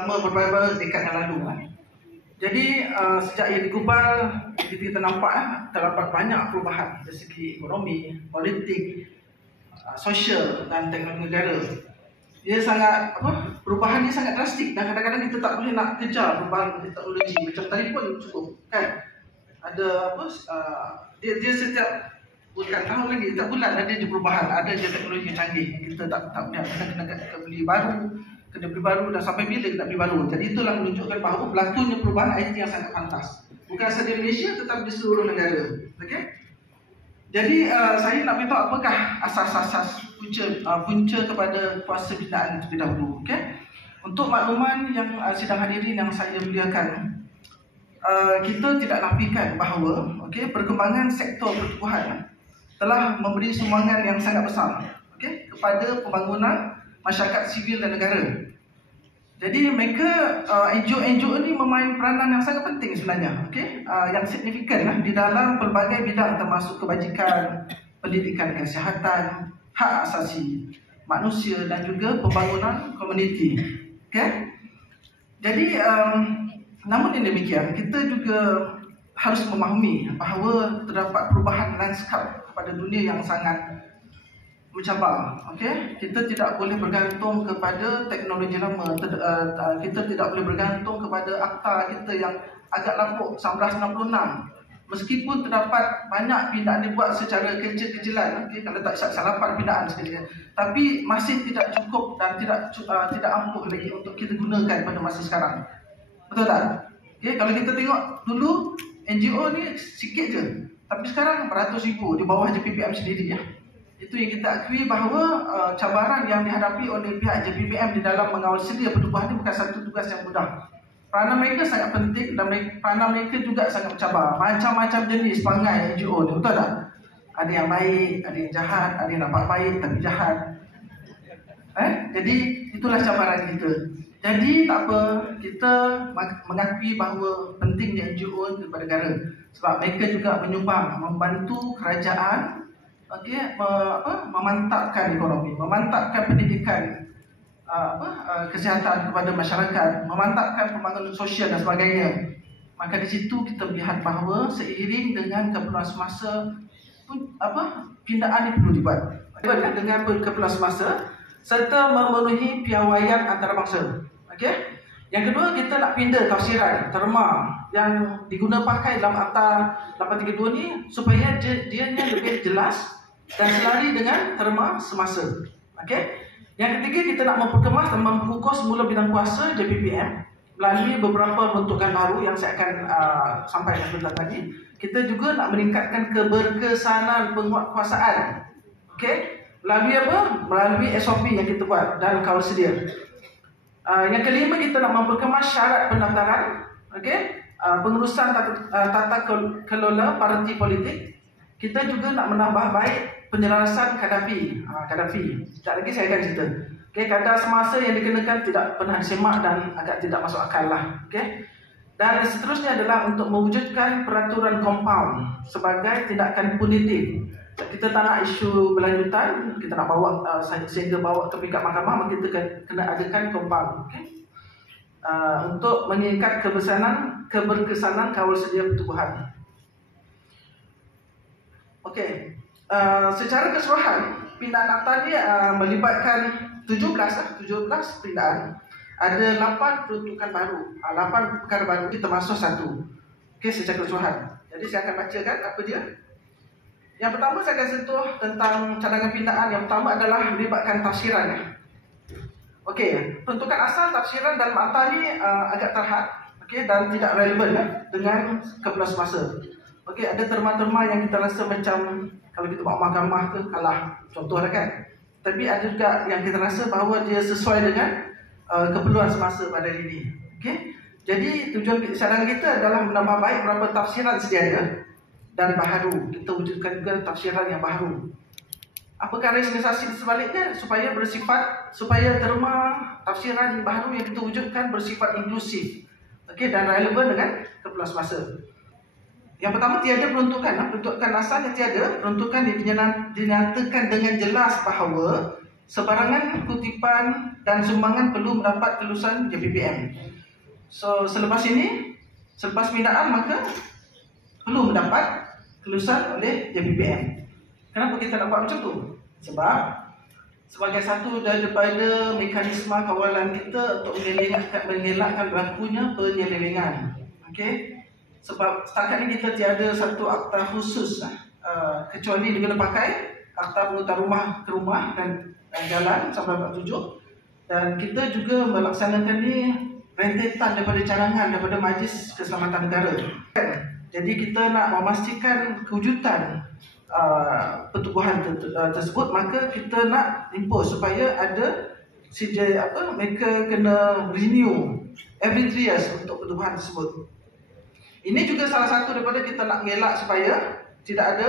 Sama beberapa dekad yang lalu kan. Jadi sejak ia digubal, kita nampak terdapat banyak perubahan dari segi ekonomi, politik, sosial dan teknologi negara. Dia sangat perubahan dia sangat drastik dan kadang-kadang kita tak boleh nak kejar perubahan teknologi. Macam tadi pun cukup kan. Ada dia setiap bukan tahun lagi, setiap bulan ada je perubahan, ada je teknologi canggih. Kita tak boleh kena beli baru dan sampai bila kita beli baru. Jadi itulah menunjukkan bahawa berlakunya perubahan IT yang sangat pantas. Bukan sahaja di Malaysia tetapi di seluruh negara. Okey. Jadi saya nak beritahu apakah asas-asas punca kepada kuasa pindaan terlebih dahulu. Okey. Untuk makluman yang sidang hadirin yang saya muliakan, kita tidak nafikan bahawa perkembangan sektor pertubuhan telah memberi sumbangan yang sangat besar kepada pembangunan masyarakat sivil dan negara. Jadi mereka NGO ni memain peranan yang sangat penting sebenarnya, yang signifikan di dalam pelbagai bidang termasuk kebajikan, pendidikan kesihatan, hak asasi manusia dan juga pembangunan komuniti. Jadi namun demikian kita juga harus memahami bahawa terdapat perubahan lanskap pada dunia yang sangat mencabar. Kita tidak boleh bergantung kepada teknologi lama. Kita tidak boleh bergantung kepada akta kita yang agak lapuk 1966. Meskipun terdapat banyak pindaan dibuat secara kecil-kecilan, kalau tak salah 8 pindaan sekali, tapi masih tidak cukup dan tidak ampuh lagi untuk kita gunakan pada masa sekarang. Betul tak? Kalau kita tengok dulu NGO ni sikit je, tapi sekarang beratus ribu di bawah JPPM sendiri ya. Itu yang kita akui bahawa cabaran yang dihadapi oleh pihak JPPM di dalam mengawal sedia pertubuhan ini bukan satu tugas yang mudah. Peranan mereka sangat penting dan peranan mereka juga sangat mencabar. Macam-macam jenis perangai NGO ni, betul tak? Ada yang baik, ada yang jahat, ada yang nampak baik tapi jahat. Jadi itulah cabaran kita. Jadi tak apa, kita mengakui bahawa pentingnya NGO kepada negara. Sebab mereka juga menyumbang, membantu kerajaan memantapkan ekonomi, memantapkan pendidikan, kesihatan kepada masyarakat, memantapkan pembangunan sosial dan sebagainya. Maka di situ kita melihat bahawa seiring dengan keperluan semasa pindaan ini perlu dibuat. Dengan keperluan semasa serta memenuhi piawaian antarabangsa. Yang kedua, kita nak pindah tafsiran terma yang diguna pakai dalam Akta 832 ni supaya dia lebih jelas dan selari dengan terma semasa. Yang ketiga, kita nak memperkemas dan memfokus mula bidang kuasa JPPM melalui beberapa bentukan baru yang saya akan sampaikan sebentar tadi. Kita juga nak meningkatkan keberkesanan penguatkuasaan. Melalui apa? Melalui SOP yang kita buat dan kawal sedia. Yang kelima, kita nak memperkemas syarat pendaftaran, pengurusan tata kelola parti politik. Kita juga nak menambah baik penyelarasan Kadafi. Sekejap lagi saya akan cerita. Kadar semasa yang dikenakan tidak pernah disemak dan agak tidak masuk akal lah. Dan seterusnya adalah untuk mewujudkan peraturan kompaun sebagai tindakan punitif. Kita tak nak isu berlanjutan, kita nak bawa sehingga bawa ke peringkat mahkamah, maka kita kena adakan kompaun. Untuk meningkat keberkesanan kawal sedia pertubuhan. Secara keseluruhan, pindaan akta ni melibatkan 17 pindaan. Ada 8 peruntukan baru, 8 perkara baru, termasuk satu. Secara keseluruhan. Jadi saya akan bacakan apa dia. Yang pertama saya akan sentuh tentang cadangan pindaan. Yang pertama adalah melibatkan tafsiran. Peruntukan asal tafsiran dalam akta ni agak terhad dan tidak relevan dengan keperluan semasa. Ada terma-terma yang kita rasa macam kalau kita bawa mahkamah ke kalah, contohlah kan. Tapi ada juga yang kita rasa bahawa dia sesuai dengan keperluan semasa pada hari ini. Jadi tujuan cadangan kita adalah menambah baik beberapa tafsiran sedia ada dan baharu. Kita wujudkan juga tafsiran yang baharu. Apakah realisasi sebaliknya? Supaya terma tafsiran yang baharu yang kita wujudkan bersifat inklusif dan relevan dengan keperluan semasa. Yang pertama, tiada peruntukan. Peruntukan asalnya tiada. Peruntukan dinyatakan dengan jelas bahawa sebarangan kutipan dan sumbangan perlu mendapat kelulusan JPPM. So selepas pembinaan maka perlu mendapat kelulusan oleh JPPM. Kenapa kita nak buat macam tu? Sebab sebagai satu daripada mekanisme kawalan kita untuk mengelakkan berlakunya penyelewengan. Okey. Sebab setakat ni kita tiada satu akta khusus kecuali diguna pakai akta pengurutan rumah ke rumah dan jalan sampai 47, dan kita juga melaksanakan ni rentetan daripada cadangan daripada Majlis Keselamatan Negara. Jadi kita nak memastikan kewujudan pertubuhan tersebut, maka kita nak impose supaya ada mereka kena renew every 3 years untuk pertubuhan tersebut. Ini juga salah satu daripada kita nak mengelak supaya tidak ada